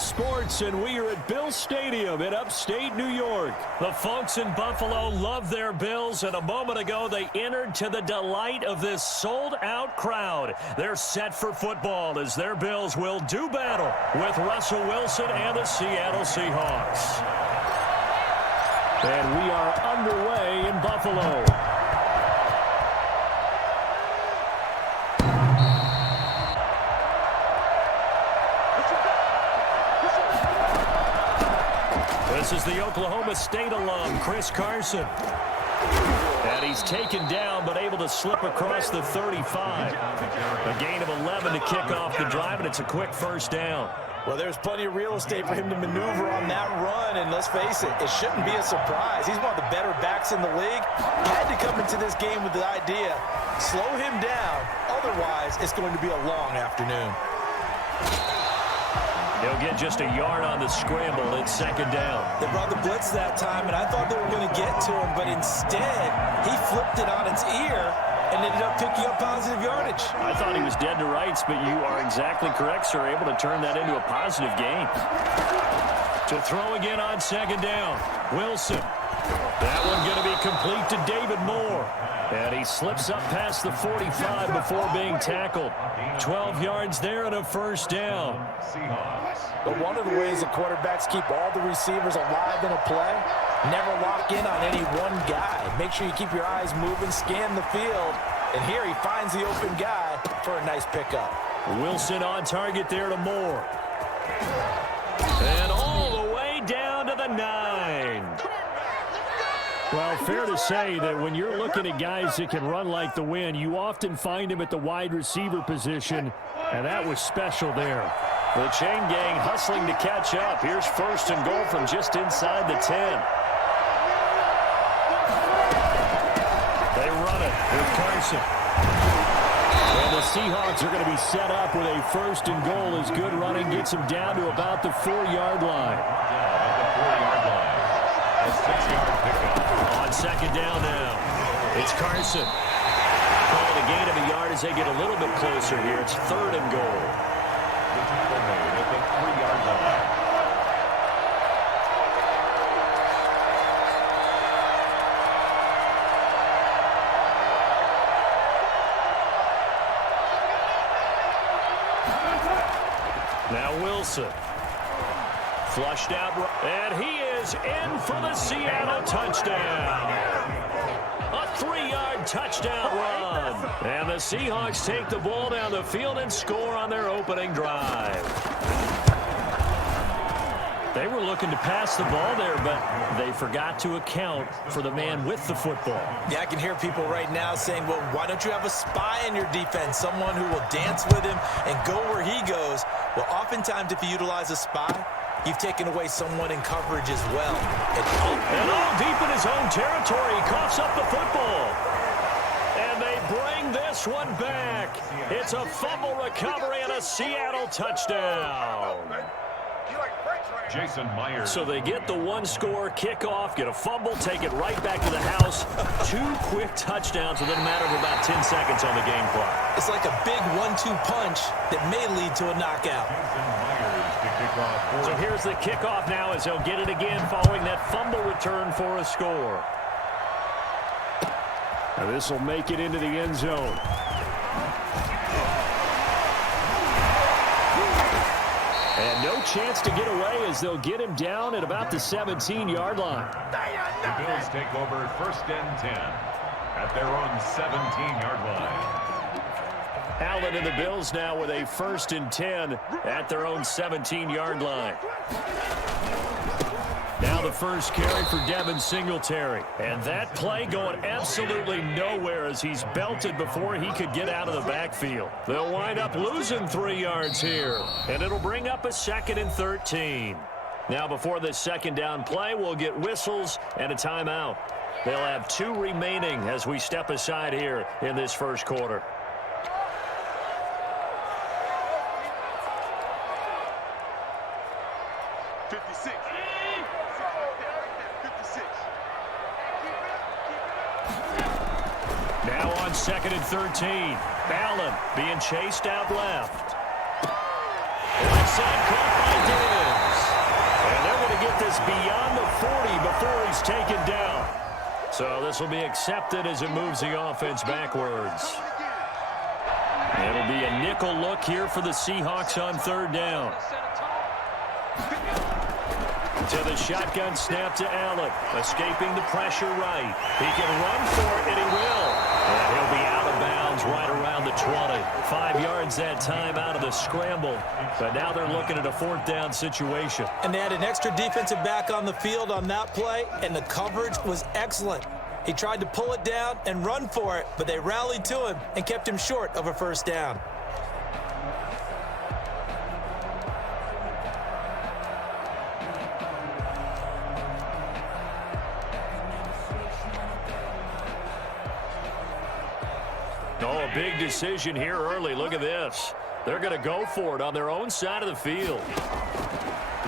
Sports, and we are at Bill Stadium in upstate New York. The folks in Buffalo love their Bills, and a moment ago they entered to the delight of this sold-out crowd. They're set for football as their Bills will do battle with Russell Wilson and the Seattle Seahawks. And we are underway in Buffalo. This is the Oklahoma State alum, Chris Carson. And he's taken down, but able to slip across the 35. A gain of 11 to kick off the drive, and it's a quick first down. Well, there's plenty of real estate for him to maneuver on that run, and let's face it, it shouldn't be a surprise. He's one of the better backs in the league. Had to come into this game with the idea, slow him down, otherwise it's going to be a long afternoon. He'll get just a yard on the scramble. It's second down. They brought the blitz that time, and I thought they were going to get to him, but instead he flipped it on its ear and ended up picking up positive yardage. I thought he was dead to rights, but you are exactly correct, sir. Able to turn that into a positive gain. To throw again on second down. Wilson. That one going to be complete to David Moore. And he slips up past the 45 before being tackled. 12 yards there and a first down. But one of the ways the quarterbacks keep all the receivers alive in a play, never lock in on any one guy. Make sure you keep your eyes moving, scan the field. And here he finds the open guy for a nice pickup. Wilson on target there to Moore. And all the way down to the 9. Well, fair to say that when you're looking at guys that can run like the wind, you often find him at the wide receiver position, and that was special there. The chain gang hustling to catch up. Here's first and goal from just inside the 10. They run it with Carson. And the Seahawks are going to be set up with a first and goal as good running gets them down to about the 4-yard line. A 6-yard pickup. On second down now, it's Carson. Called a gain of a yard as they get a little bit closer here. It's third and goal. The tackle made at the 3-yard line. Now Wilson. Flushed out, and he is in for the Seattle touchdown. A 3-yard touchdown run. And the Seahawks take the ball down the field and score on their opening drive. They were looking to pass the ball there, but they forgot to account for the man with the football. Yeah, I can hear people right now saying, well, why don't you have a spy in your defense, someone who will dance with him and go where he goes? Well, oftentimes if you utilize a spy, you've taken away someone in coverage as well. And all deep in his own territory, he coughs up the football. And they bring this one back. It's a fumble recovery and a Seattle touchdown. Jason Myers. So they get the one-score kickoff, get a fumble, take it right back to the house. 2 quick touchdowns within a matter of about 10 seconds on the game clock. It's like a big 1-2 punch that may lead to a knockout. So here's the kickoff now as they'll get it again following that fumble return for a score. Now this will make it into the end zone. And no chance to get away as they'll get him down at about the 17-yard line. The Bills take over first and 10 at their own 17-yard line. Allen and the Bills now with a first and 10 at their own 17-yard line. Now the first carry for Devin Singletary. And that play going absolutely nowhere as he's belted before he could get out of the backfield. They'll wind up losing 3 yards here. And it'll bring up a second and 13. Now before this second down play, we'll get whistles and a timeout. They'll have 2 remaining as we step aside here in this first quarter. Now on second and 13. Allen being chased out left. Left side caught by Davis. is beyond the 40 before he's taken down. So this will be accepted as it moves the offense backwards. It'll be a nickel look here for the Seahawks on third down. To the shotgun snap to Allen. Escaping the pressure right. He can run for it, and he will. And he'll be out of bounds right around the 20. 5 yards that time out of the scramble. But now they're looking at a fourth down situation. And they had an extra defensive back on the field on that play, and the coverage was excellent. He tried to pull it down and run for it, but they rallied to him and kept him short of a first down. Oh, a big decision here early. Look at this. They're going to go for it on their own side of the field.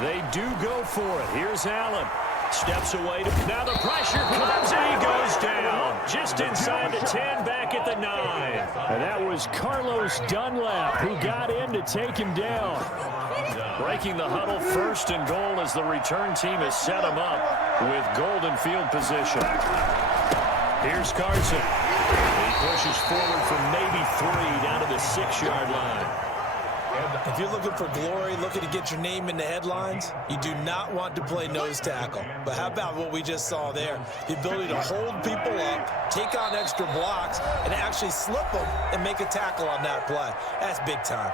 They do go for it. Here's Allen. Steps away. Now the pressure comes, and he goes down. Just inside the 10, back at the 9. And that was Carlos Dunlap who got in to take him down. Breaking the huddle, first and goal as the return team has set him up with golden field position. Here's Carson. He pushes forward from maybe 3 down to the 6-yard line. If you're looking for glory, looking to get your name in the headlines, you do not want to play nose tackle. But how about what we just saw there? The ability to hold people up, take on extra blocks, and actually slip them and make a tackle on that play. That's big time.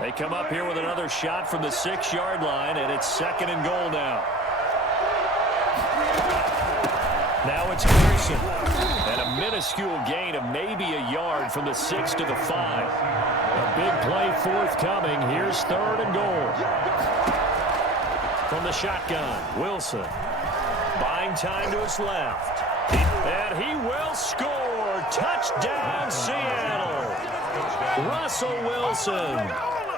They come up here with another shot from the 6-yard line, and it's second and goal now. Now it's Pearson. And a minuscule gain of maybe a yard from the 6 to the 5. A big play forthcoming. Here's third and goal. From the shotgun, Wilson. Buying time to his left. And he will score. Touchdown, Seattle. Russell Wilson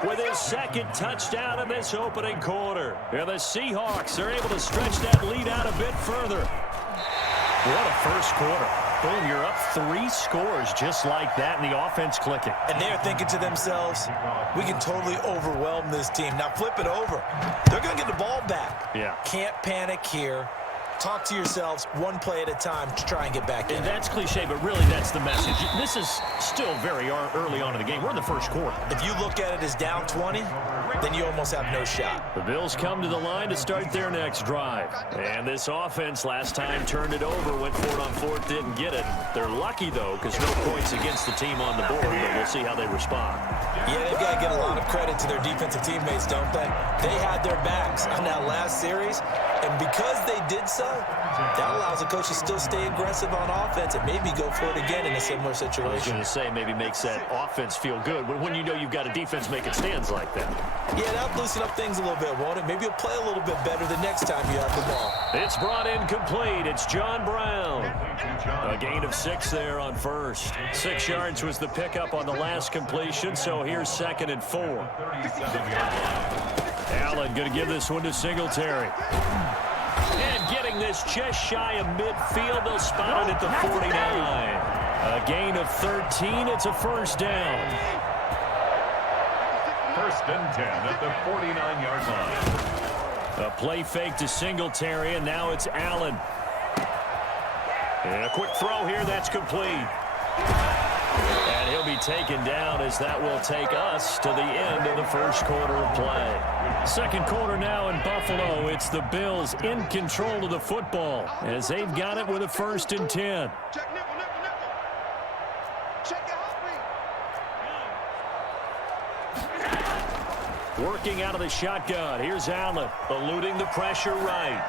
with his second touchdown in this opening quarter. And the Seahawks are able to stretch that lead out a bit further. What a first quarter. Boom, you're up 3 scores just like that, and the offense clicking. And they're thinking to themselves, we can totally overwhelm this team. Now flip it over. They're going to get the ball back. Yeah. Can't panic here. Talk to yourselves one play at a time to try and get back in. And that's cliche, but really that's the message. This is still very early on in the game. We're in the first quarter. If you look at it as down 20, then you almost have no shot. The Bills come to the line to start their next drive. And this offense last time turned it over, went for it on fourth, didn't get it. They're lucky, though, because no points against the team on the board, but we'll see how they respond. Yeah, they've got to get a lot of credit to their defensive teammates, don't they? They had their backs on that last series, and because they did so, that allows the coach to still stay aggressive on offense and maybe go for it again in a similar situation. I was going to say maybe makes that offense feel good, but when you know you've got a defense making stands like that. Yeah, that'll loosen up things a little bit, won't it? Maybe you'll play a little bit better the next time you have the ball. It's brought in complete. It's John Brown. A gain of 6 there on first. 6 yards was the pickup on the last completion, so here's second and 4. Allen going to give this one to Singletary. And getting this just shy of midfield. They'll spot it at the 49. A gain of 13. It's a first down. First and 10 at the 49-yard line. A play fake to Singletary, and now it's Allen. And a quick throw here. That's complete. And he'll be taken down as that will take us to the end of the first quarter of play. Second quarter now in Buffalo. It's the Bills in control of the football as they've got it with a first and 10. Working out of the shotgun. Here's Allen, eluding the pressure right.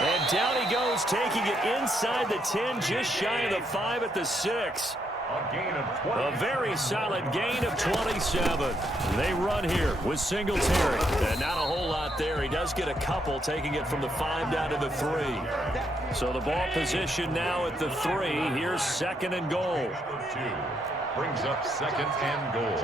And down he goes, taking it inside the 10, just shy of the 5 at the 6. A very solid gain of 27. They run here with Singletary. And not a whole lot there. He does get a couple, taking it from the 5 down to the 3. So the ball position now at the 3. Here's second and goal. Brings up second and goal.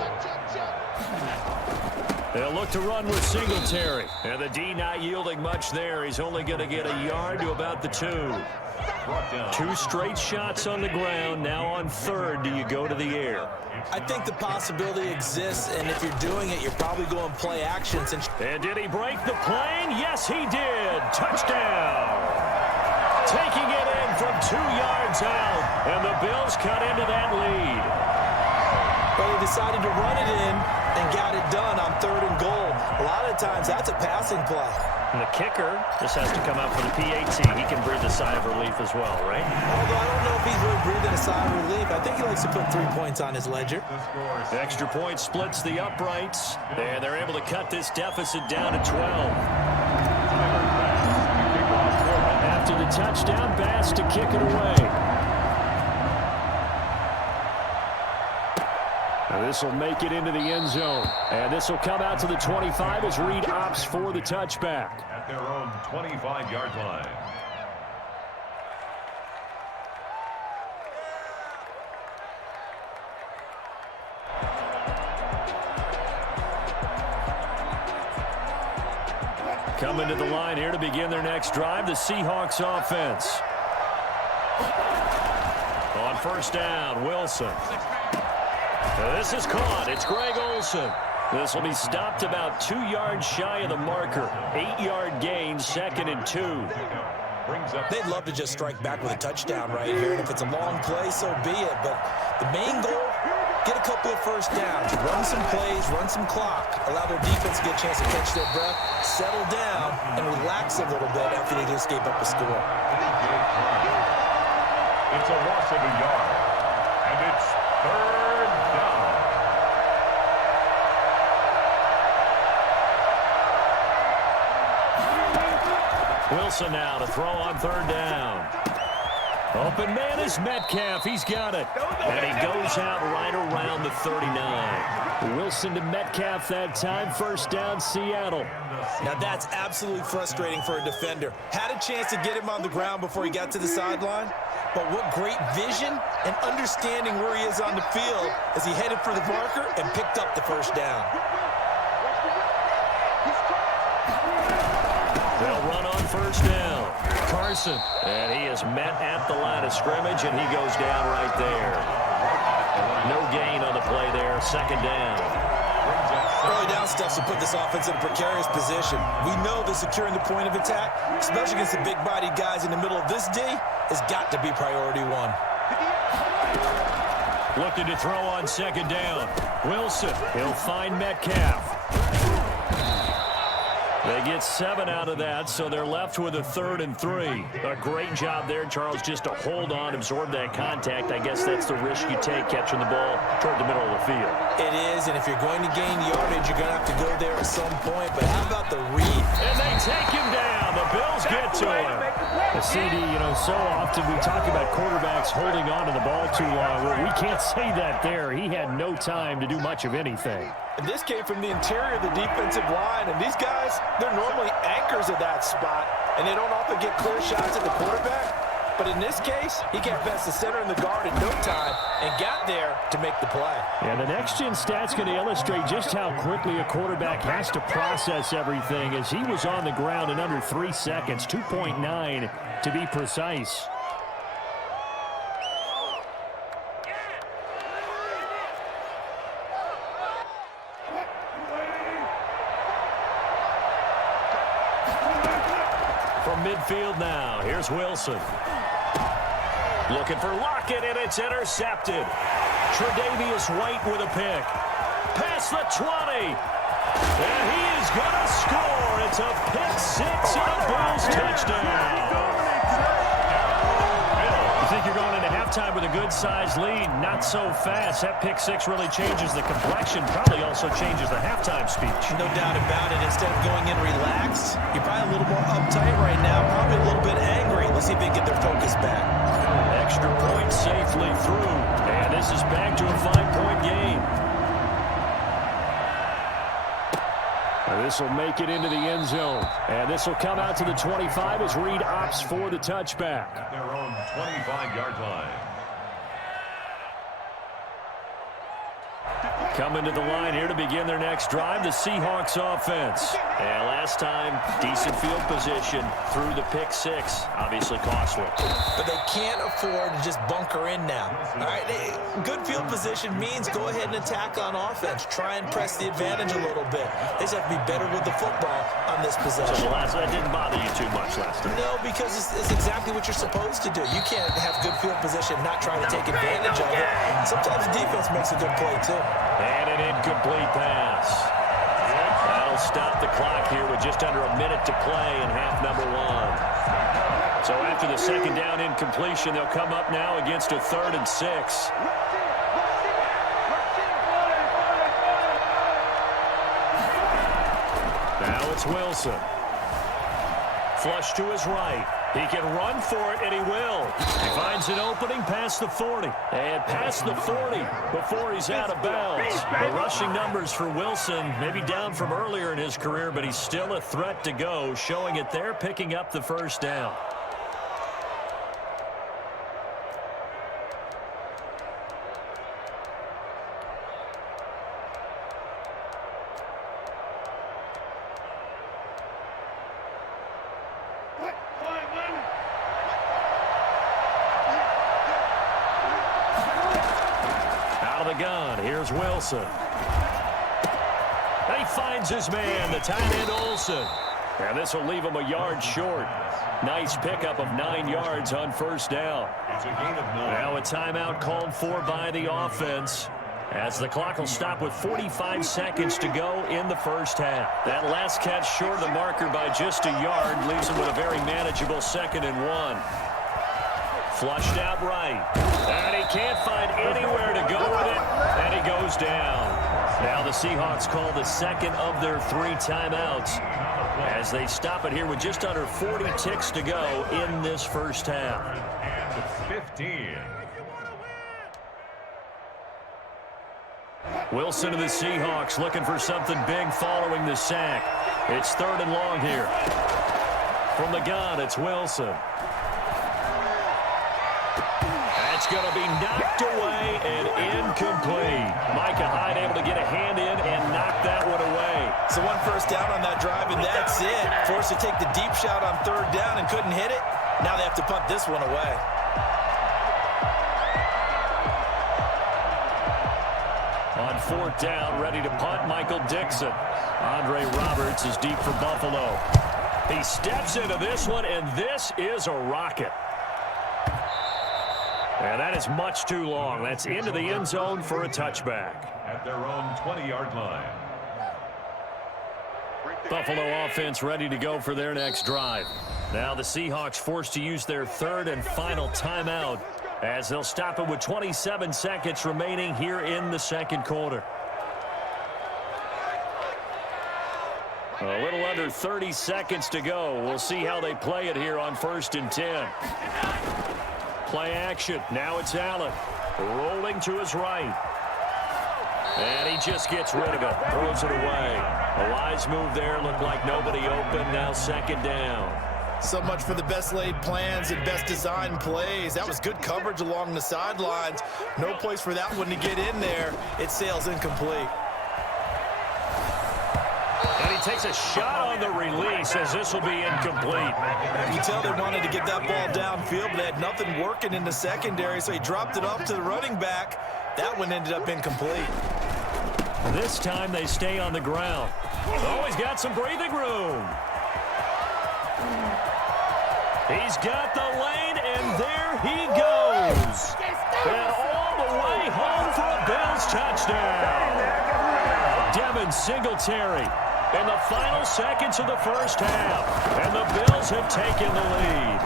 They'll look to run with Singletary. And the D not yielding much there. He's only going to get a yard to about the 2. 2 straight shots on the ground. Now on 3rd, do you go to the air? I think the possibility exists, and if you're doing it, you're probably going to play actions. And did he break the plane? Yes, he did. Touchdown. Taking it in from 2 yards out, and the Bills cut into that lead. Well, they decided to run it in and got it done on 3rd and goal. A lot of times, that's a passing play. And the kicker just has to come out for the PAT. He can breathe a sigh of relief as well, right? Although I don't know if he's really breathing a sigh of relief. I think he likes to put 3 points on his ledger. Extra point splits the uprights, and they're able to cut this deficit down to 12. After the touchdown, Bass to kick it away. This will make it into the end zone. And this will come out to the 25 as Reed opts for the touchback. At their own 25-yard line. Coming to the line here to begin their next drive, the Seahawks offense. On 1st down, Wilson. This is caught. It's Greg Olsen. This will be stopped about 2 yards shy of the marker. 8-yard gain, 2nd and 2. They'd love to just strike back with a touchdown right here, and if it's a long play, so be it. But the main goal, get a couple of 1st downs, run some plays, run some clock, allow their defense to get a chance to catch their breath, settle down, and relax a little bit after they just gave up a score. It's a loss of a yard, and it's 3rd down. Wilson now to throw on 3rd down. Open man is Metcalf. He's got it. And he goes out right around the 39. Wilson to Metcalf that time. 1st down, Seattle. Now that's absolutely frustrating for a defender. Had a chance to get him on the ground before he got to the sideline. But what great vision and understanding where he is on the field as he headed for the marker and picked up the 1st down. They'll run on 1st down. Carson. And he is met at the line of scrimmage, and he goes down right there. No gain on the play there. 2nd down. Early down stuff to put this offense in a precarious position. We know that securing the point of attack, especially against the big-bodied guys in the middle of this D, has got to be priority 1. Looking to throw on 2nd down. Wilson. He'll find Metcalf. They get 7 out of that, so they're left with a 3rd and 3. A great job there, Charles, just to hold on, absorb that contact. I guess that's the risk you take catching the ball toward the middle of the field. It is, and if you're going to gain yardage, you're going to have to go there at some point. But how about the read? And they take him down. The Bills get to him. The CD, so often we talk about quarterbacks holding on to the ball too long. Well, we can't say that there. He had no time to do much of anything. And this came from the interior of the defensive line. And these guys, they're normally anchors at that spot. And they don't often get clear shots at the quarterback. But in this case, he got past the center and the guard in no time and got there to make the play. And the next-gen stat's going to illustrate just how quickly a quarterback has to process everything, as he was on the ground in under 3 seconds, 2.9 to be precise. From midfield now, here's Wilson. Looking for Lockett, and it's intercepted. Tre'Davious White with a pick. Past the 20. And he is going to score. It's a pick 6 and a Bills touchdown. You think you're going into halftime with a good-sized lead? Not so fast. That pick 6 really changes the complexion. Probably also changes the halftime speech. No doubt about it. Instead of going in relaxed, you're probably a little more uptight right now. Probably a little bit angry. Let's see if they get their focus back. Extra point safely through. And this is back to a 5-point game. This will make it into the end zone. And this will come out to the 25 as Reed opts for the touchback. At their own 25-yard line. Coming to the line here to begin their next drive, the Seahawks offense. And last time, decent field position through the pick six. Obviously costly. But they can't afford to just bunker in now. All right, good field position means go ahead and attack on offense. Try and press the advantage a little bit. They just have to be better with the football on this possession. So that didn't bother you too much last time? No, because it's exactly what you're supposed to do. You can't have good field position not trying to take advantage of it. Sometimes the defense makes a good play, too. And an incomplete pass. That'll stop the clock here with just under a minute to play in half number one. So after the second down incompletion, they'll come up now against a 3rd and 6. Now it's Wilson. Flush to his right. He can run for it, and he will. He finds an opening past the 40. And past the 40 before he's out of bounds. The rushing numbers for Wilson maybe down from earlier in his career, but he's still a threat to go, showing it there, picking up the first down. Here's Wilson. He finds his man, the tight end Olsen. And this will leave him a yard short. Nice pickup of 9 yards on first down. It's a gain of 9. Now a timeout called for by the offense, as the clock will stop with 45 seconds to go in the first half. That last catch short of the marker by just a yard leaves him with a very manageable 2nd and 1. Flushed out right. And he can't find anywhere to go with it. And he goes down. Now the Seahawks call the second of their 3 timeouts as they stop it here with just under 40 ticks to go in this first half. And 15. Wilson of the Seahawks looking for something big following the sack. It's 3rd and long here. From the gun, it's Wilson. It's going to be knocked away and incomplete. Micah Hyde able to get a hand in and knock that one away. So 1 first down on that drive, and that's it. Forced to take the deep shot on 3rd down and couldn't hit it. Now they have to punt this one away. On 4th down, ready to punt, Michael Dixon. Andre Roberts is deep for Buffalo. He steps into this one, and this is a rocket. And that is much too long. That's into the end zone for a touchback. At their own 20-yard line. Buffalo offense ready to go for their next drive. Now the Seahawks forced to use their 3rd and final timeout as they'll stop it with 27 seconds remaining here in the second quarter. A little under 30 seconds to go. We'll see how they play it here on 1st and 10. Play action. Now it's Allen. Rolling to his right. And he just gets rid of it. Throws it away. A wise move there. Looked like nobody open. Now 2nd down. So much for the best laid plans and best designed plays. That was good coverage along the sidelines. No place for that one to get in there. It sails incomplete. And he takes a shot on the release as this will be incomplete. You tell they wanted to get that ball downfield, but they had nothing working in the secondary, so he dropped it off to the running back. That one ended up incomplete. This time they stay on the ground. Oh, he's got some breathing room. He's got the lane, and there he goes. And all the way home for a Bills touchdown. Devin Singletary in the final seconds of the first half. And the Bills have taken the lead.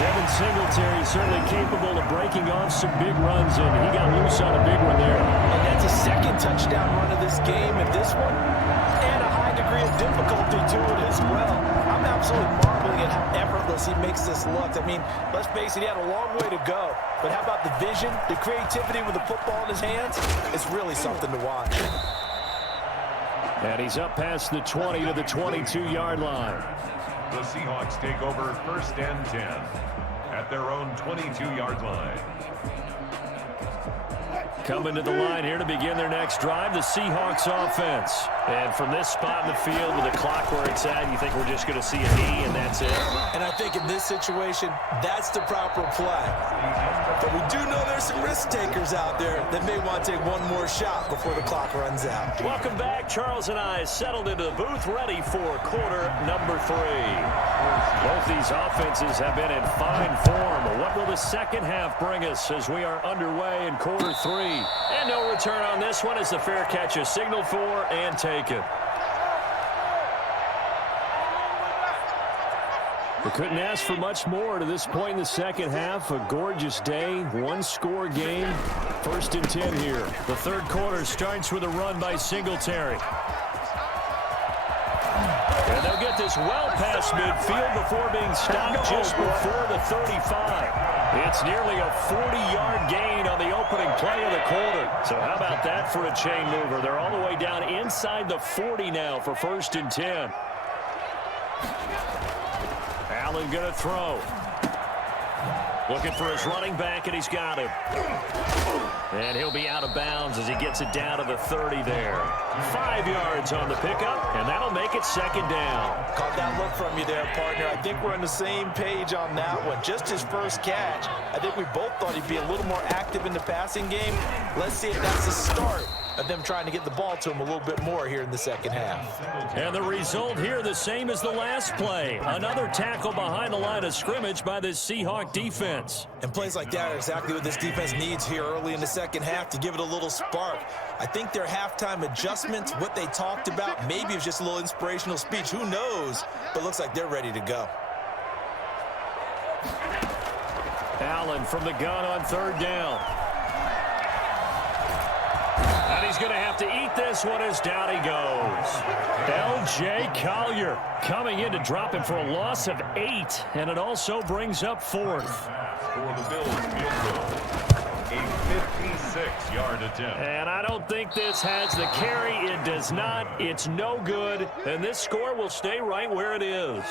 Devin Singletary certainly capable of breaking off some big runs, and he got loose on a big one there. And that's a 2nd touchdown run of this game, and this one, and a high degree of difficulty to it as well. I'm absolutely marveling at how effortless he makes this look. I mean, let's face it, he had a long way to go. But how about the vision, the creativity with the football in his hands? It's really something to watch. And he's up past the 20 to the 22-yard line. The Seahawks take over 1st and 10 at their own 22-yard line. coming to the line here to begin their next drive, the Seahawks offense. And from this spot in the field with the clock where it's at, you think we're just going to see a knee and that's it? And I think in this situation, that's the proper play. But we do know there's some risk takers out there that may want to take one more shot before the clock runs out. Welcome back. Charles and I settled into the booth, ready for quarter number 3. Both these offenses have been in fine form. What will the second half bring us as we are underway in quarter 3? And no return on this one as the fair catch is signaled for and taken. We couldn't ask for much more to this point in the second half. A gorgeous day, one-score game. 1st and 10 here. The third quarter starts with a run by Singletary. And they'll get this well past midfield before being stopped just before the 35. It's nearly a 40-yard gain on the opening play of the quarter. So how about that for a chain mover? They're all the way down inside the 40 now for 1st and 10. Allen going to throw. Looking for his running back, and he's got him. And he'll be out of bounds as he gets it down to the 30 there. 5 yards on the pickup, and that'll make it 2nd down. Caught that look from you there, partner. I think we're on the same page on that one. Just his first catch. I think we both thought he'd be a little more active in the passing game. Let's see if that's the start of them trying to get the ball to him a little bit more here in the second half. And the result here the same as the last play. Another tackle behind the line of scrimmage by this Seahawk defense. And plays like that are exactly what this defense needs here early in the second half to give it a little spark. I think their halftime adjustments, what they talked about, maybe it was just a little inspirational speech. Who knows? But looks like they're ready to go. Allen from the gun on 3rd down. And he's going to have to eat this one as down he goes. L.J. Collier coming in to drop him for a loss of 8, and it also brings up 4th. For the Bills field goal, a 56-yard attempt. And I don't think this has the carry. It does not. It's no good, and this score will stay right where it is.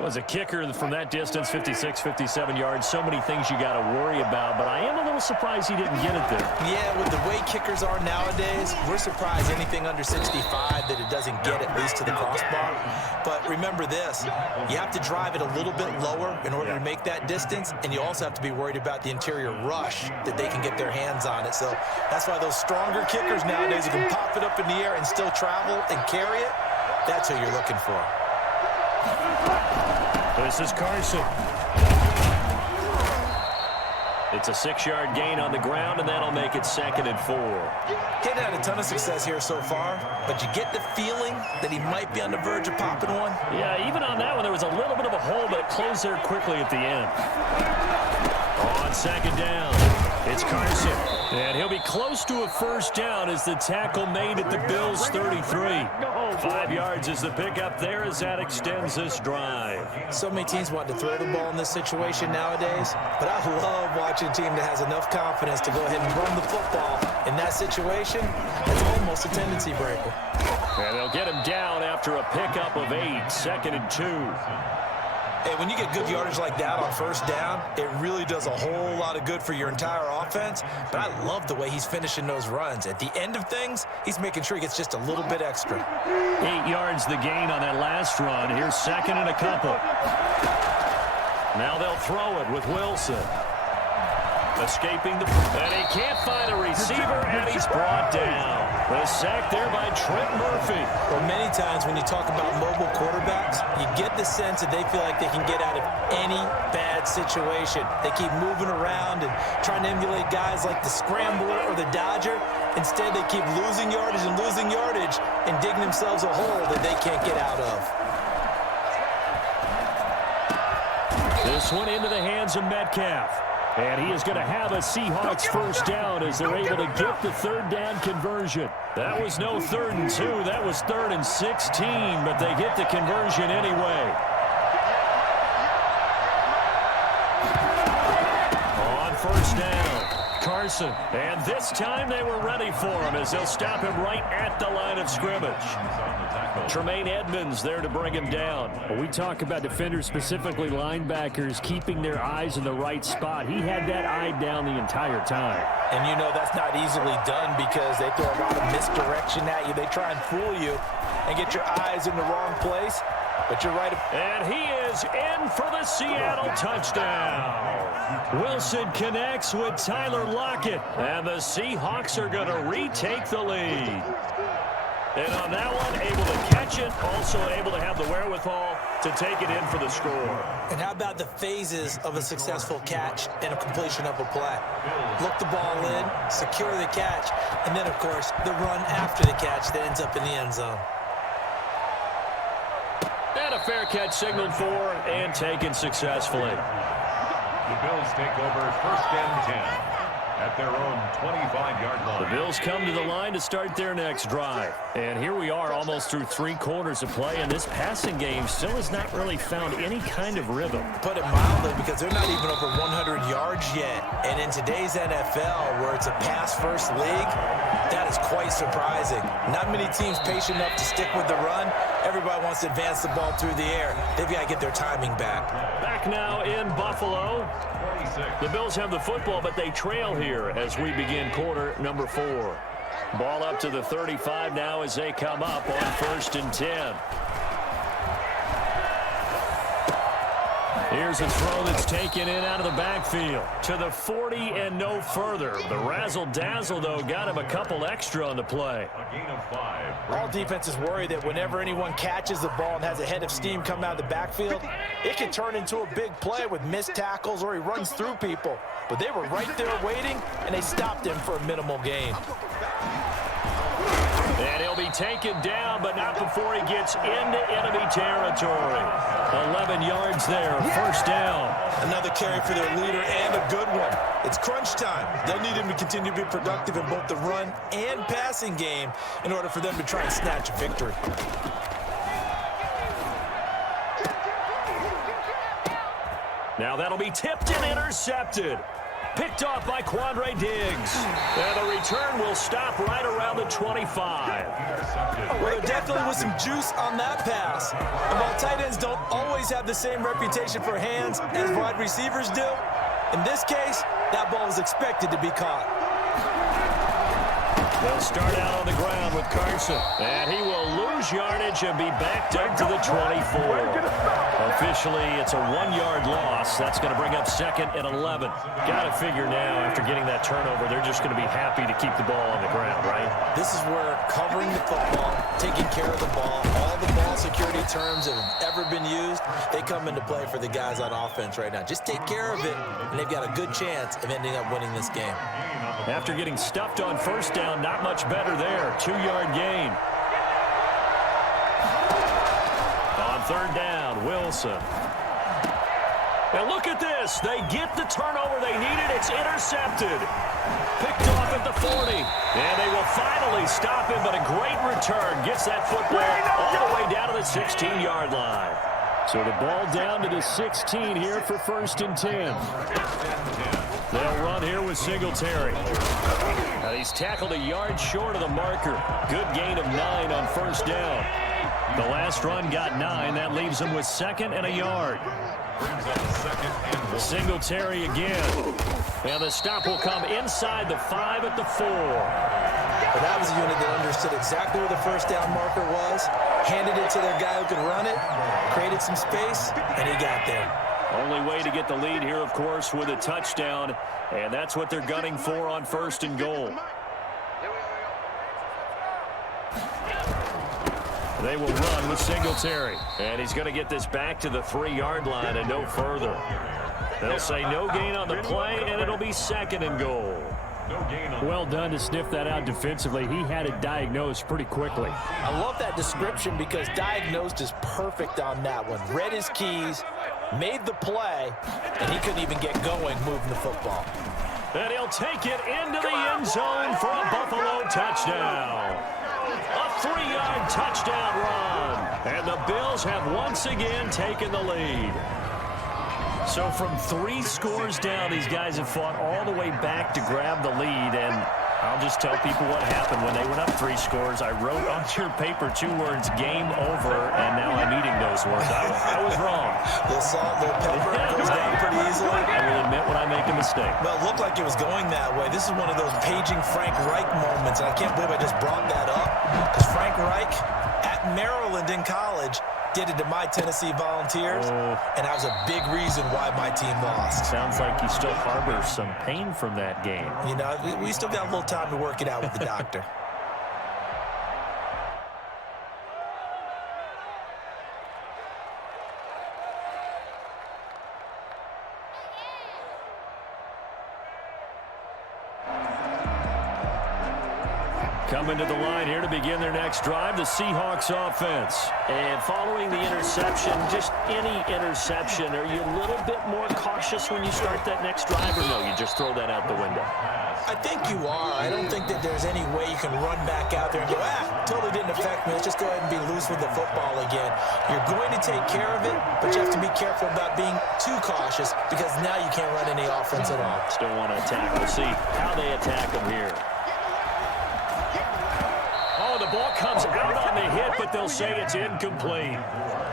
Was a kicker from that distance, 56, 57 yards. So many things you got to worry about, but I am a little surprised he didn't get it there. Yeah, with the way kickers are nowadays, we're surprised anything under 65 that it doesn't get at least to the crossbar. But remember this, you have to drive it a little bit lower in order to make that distance, and you also have to be worried about the interior rush that they can get their hands on it. So that's why those stronger kickers nowadays who can pop it up in the air and still travel and carry it, that's who you're looking for. This is Carson. It's a 6-yard gain on the ground, and that'll make it 2nd and 4. Getting had a ton of success here so far, but you get the feeling that he might be on the verge of popping one. Yeah, even on that one, there was a little bit of a hole, but it closed there quickly at the end. On 2nd down, it's Carson. And he'll be close to a 1st down as the tackle made at the Bills' 33. 5 yards is the pickup there as that extends this drive. So many teams want to throw the ball in this situation nowadays, but I love watching a team that has enough confidence to go ahead and run the football. In that situation, it's almost a tendency breaker. And they'll get him down after a pickup of 8, 2nd and 2. Hey, when you get good yardage like that on 1st down, it really does a whole lot of good for your entire offense. But I love the way he's finishing those runs. At the end of things, he's making sure he gets just a little bit extra. 8 yards the gain on that last run. Here's 2nd and a couple. Now they'll throw it with Wilson. Escaping the... And he can't find a receiver, and he's brought down. The sack there by Trent Murphy. Well, many times when you talk about mobile quarterbacks, you get the sense that they feel like they can get out of any bad situation. They keep moving around and trying to emulate guys like the Scrambler or the Dodger. Instead, they keep losing yardage and digging themselves a hole that they can't get out of. This one into the hands of Metcalf. And he is going to have a Seahawks 1st down as they're able to get the 3rd down conversion. That was no 3rd and 2. That was 3rd and 16, but they get the conversion anyway. On 1st down, Carson. And this time they were ready for him as they'll stop him right at the line of scrimmage. Tremaine Edmonds there to bring him down. When we talk about defenders, specifically linebackers, keeping their eyes in the right spot, he had that eye down the entire time. And you know that's not easily done because they throw a lot of misdirection at you. They try and fool you and get your eyes in the wrong place. But you're right. And he is in for the Seattle touchdown. Wilson connects with Tyler Lockett. And the Seahawks are going to retake the lead. And on that one, able to catch it, also able to have the wherewithal to take it in for the score. And how about the phases of a successful catch and a completion of a play? Look the ball in, secure the catch, and then, of course, the run after the catch that ends up in the end zone. And a fair catch signaled for and taken successfully. The Bills take over first and 10 at their own 25-yard line. The Bills come to the line to start their next drive. And here we are almost through 3 quarters of play, and this passing game still has not really found any kind of rhythm. Put it mildly, because they're not even over 100 yards yet. And in today's NFL, where it's a pass-first league, that is quite surprising. Not many teams patient enough to stick with the run. Everybody wants to advance the ball through the air. They've got to get their timing back. Back now in Buffalo. The Bills have the football, but they trail here as we begin quarter number 4. Ball up to the 35 now as they come up on first and 10. Here's a throw that's taken in out of the backfield to the 40 and no further. The razzle-dazzle, though, got him a couple extra on the play. A gain of 5. All defenses worry that whenever anyone catches the ball and has a head of steam coming out of the backfield, it can turn into a big play with missed tackles or he runs through people. But they were right there waiting, and they stopped him for a minimal gain. And he'll be taken down, but not before he gets into enemy territory. 11 yards there, first down. Another carry for their leader and a good one. It's crunch time. They'll need him to continue to be productive in both the run and passing game in order for them to try and snatch a victory. Now that'll be tipped and intercepted. Picked off by Quandre Diggs. And the return will stop right around the 25. Well, there definitely was some juice on that pass. And while tight ends don't always have the same reputation for hands as wide receivers do, in this case, that ball was expected to be caught. They'll start out on the ground with Carson. And he will lose yardage and be backed up to the 24. Officially, it's a 1-yard loss. That's going to bring up second and 11. Got to figure now, after getting that turnover, they're just going to be happy to keep the ball on the ground, right? This is where covering the football, taking care of the ball, all the ball security terms that have ever been used, they come into play for the guys on offense right now. Just take care of it, and they've got a good chance of ending up winning this game. After getting stuffed on first down, not much better there. 2-yard gain. On third down, Wilson. And look at this. They get the turnover they needed. It's intercepted. Picked off at the 40. And they will finally stop him, but a great return. Gets that football all the way down to the 16-yard line. So the ball down to the 16 here for first and 10. They'll run here with Singletary. And he's tackled a yard short of the marker. Good gain of 9 on first down. The last run got 9. That leaves him with second and a yard. Singletary again. And the stop will come inside the 5 at the 4. Well, that was a unit that understood exactly where the first down marker was, handed it to their guy who could run it, created some space, and he got there. Only way to get the lead here, of course, with a touchdown, and that's what they're gunning for on first and goal. They will run with Singletary, and he's going to get this back to the 3-yard line and no further. They'll say no gain on the play, and it'll be second and goal. Well done to sniff that out defensively. He had it diagnosed pretty quickly. I love that description because diagnosed is perfect on that one. Read his keys, made the play, and he couldn't even get going moving the football. And he'll take it into the end zone for a Buffalo touchdown. A 3-yard touchdown run. And the Bills have once again taken the lead. So from 3 scores down, these guys have fought all the way back to grab the lead, and I'll just tell people what happened when they went up 3 scores. I wrote on your paper 2 words, game over, and now I'm eating those words. I was wrong. The salt, the pepper goes down pretty easily. I will admit when I make a mistake. Well, it looked like it was going that way. This is one of those paging Frank Reich moments, and I can't believe I just brought that up. Because Frank Reich, at Maryland in college, did it to my Tennessee Volunteers, and that was a big reason why my team lost. Sounds like you still harbor some pain from that game. You know, we still got a little time to work it out with the doctor. Coming to the line here to begin their next drive, the Seahawks offense. And following the interception, just any interception, are you a little bit more cautious when you start that next drive, or no, you just throw that out the window? I think you are. I don't think that there's any way you can run back out there and go, totally didn't affect me. Let's just go ahead and be loose with the football again. You're going to take care of it, but you have to be careful about being too cautious because now you can't run any offense at all. Still want to attack. We'll see how they attack them here. Oh, the ball comes out on the hit, but they'll say it's incomplete.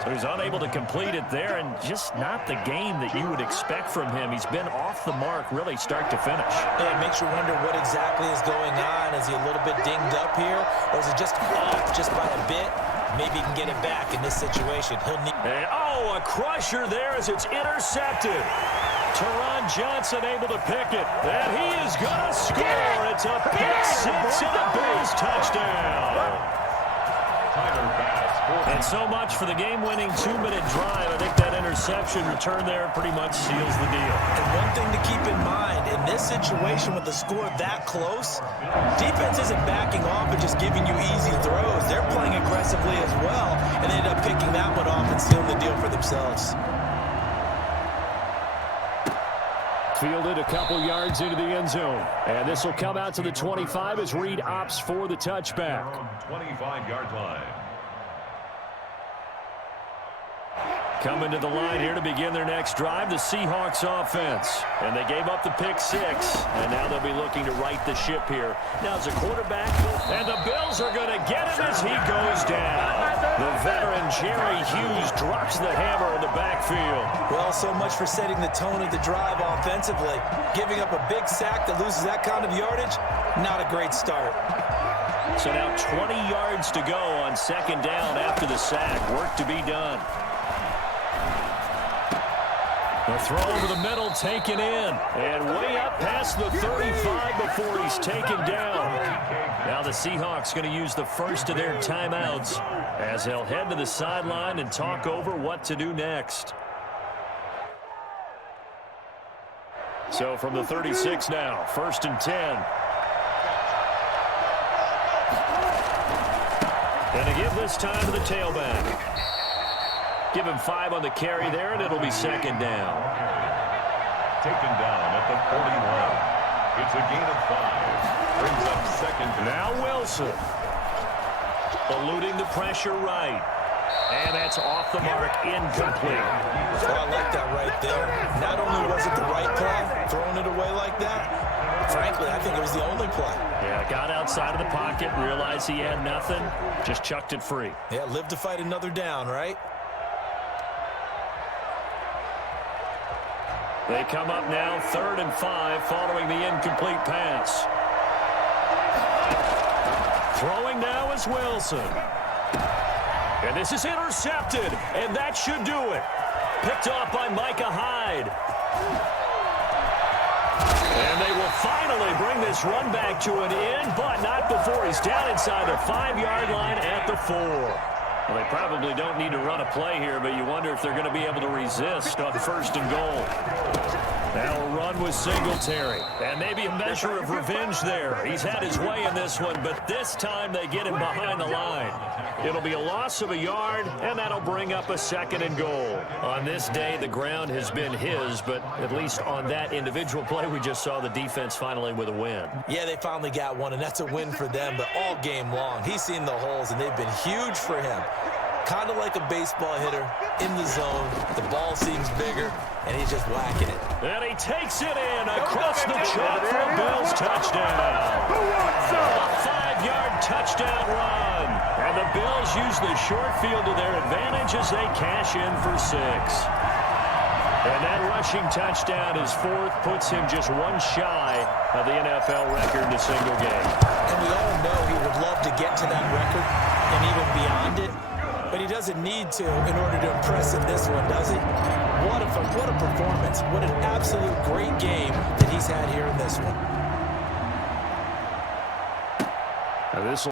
So he's unable to complete it there, and just not the game that you would expect from him. He's been off the mark really start to finish. Yeah, it makes you wonder what exactly is going on. Is he a little bit dinged up here, or is it just off just by a bit? Maybe he can get it back in this situation. He'll need. And, a crusher there as it's intercepted. Teron Johnson able to pick it, and he is going to score. It's a pick six and a Bills touchdown. And so much for the game-winning 2-minute drive. I think that interception return there pretty much seals the deal. And one thing to keep in mind, in this situation with the score that close, defense isn't backing off and just giving you easy throws. They're playing aggressively as well, and they end up picking that one off and sealing the deal for themselves. Fielded a couple yards into the end zone. And this will come out to the 25 as Reed opts for the touchback. 25-yard line. Coming to the line here to begin their next drive, the Seahawks offense. And they gave up the pick six, and now they'll be looking to right the ship here. Now as a quarterback, and the Bills are going to get him as he goes down. The veteran Jerry Hughes drops the hammer in the backfield. Well, so much for setting the tone of the drive offensively. Giving up a big sack that loses that kind of yardage, not a great start. So now 20 yards to go on second down after the sack. Work to be done. The throw over the middle taken in. And way up past the 35 before he's taken down. Now the Seahawks going to use the first of their timeouts as they'll head to the sideline and talk over what to do next. So from the 36 now, 1st and 10. And to give this time to the tailback. Give him 5 on the carry there, and it'll be second down. Taken down at the 41. It's a gain of 5. Brings up second down. Now Wilson. Eluding the pressure right. And that's off the mark, incomplete. Oh, I like that right there. Not only was it the right play, throwing it away like that, frankly, I think it was the only play. Yeah, got outside of the pocket, realized he had nothing, just chucked it free. Yeah, live to fight another down, right? They come up now 3rd and 5 following the incomplete pass. Throwing now is Wilson. And this is intercepted, and that should do it. Picked off by Micah Hyde. And they will finally bring this run back to an end, but not before he's down inside the 5-yard line at the 4. Well, they probably don't need to run a play here, but you wonder if they're going to be able to resist on 1st and goal. Now a run with Singletary, and maybe a measure of revenge there. He's had his way in this one, but this time they get him behind the line. It'll be a loss of a yard, and that'll bring up a 2nd and goal. On this day, the ground has been his, but at least on that individual play, we just saw the defense finally with a win. Yeah, they finally got one, and that's a win for them, but all game long, he's seen the holes, and they've been huge for him. Kind of like a baseball hitter in the zone. The ball seems bigger, and he's just whacking it. And he takes it in across the chalk for a Bills touchdown. A 5-yard touchdown run. And the Bills use the short field to their advantage as they cash in for 6. And that rushing touchdown, his 4th, puts him just one shy of the NFL record in a single game. And we all know he would love to get to that record and even beyond it. But he doesn't need to in order to impress in this one, does he? What a performance. What an absolute great game that he's had here in this one. Now this